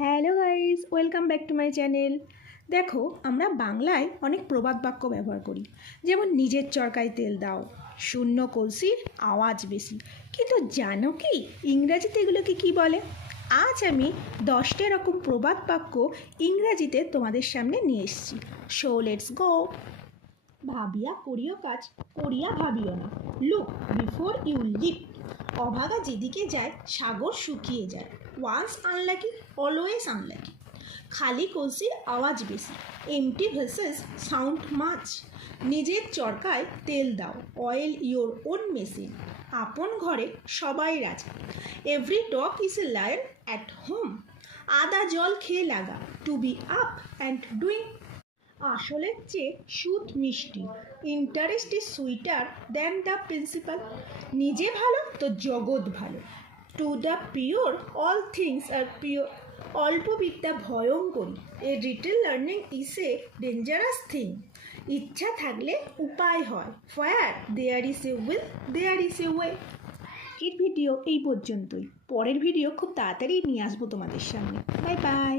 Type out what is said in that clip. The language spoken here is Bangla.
Hello guys, welcome back to my channel. দেখো, আমরা বাংলায় অনেক প্রবাদ বাক্য ব্যবহার করি, যেমন নিজের চরকায় তেল দাও, শূন্য কলসির আওয়াজ বেশি। কিন্তু জানো কি ইংরাজিতে এগুলোকে কি বলে? আজ আমি 10টা এরকম প্রবাদ বাক্য ইংরাজিতে তোমাদের সামনে নিয়ে এসেছি। So let's go. ভাবিয়া করিও কাজ, করিয়া ভাবিও না। Look before you leave. অভাগা যেদিকে যায় সাগর শুকিয়ে যায়। Once unlucky, always unlucky. খালি কলসির আওয়াজ বেশি, এমটি ভেসেস সাউন্ড মাছ। নিজের চরকায় তেল দাও, অয়েল ইয়োর ওন মেশিন। আপন ঘরে সবাই রাজা। Every dog is a lion at home. আদা জল খেয়ে লাগা, to be up and doing. আসলের চেয়ে সুদ মিষ্টি, interest is sweeter than the principal. নিজে ভালো তো জগৎ ভালো। To the pure all things are pure. অল্প বিদ্যা ভয়ঙ্করী, a little learning is a dangerous thing. Where there is a, will there is a way, দেয়ার ইজ এ ওয়ে। এর ভিডিও এই পর্যন্তই। পরের ভিডিও খুব তাড়াতাড়ি নিয়ে আসবো তোমাদের সামনে। Bye bye.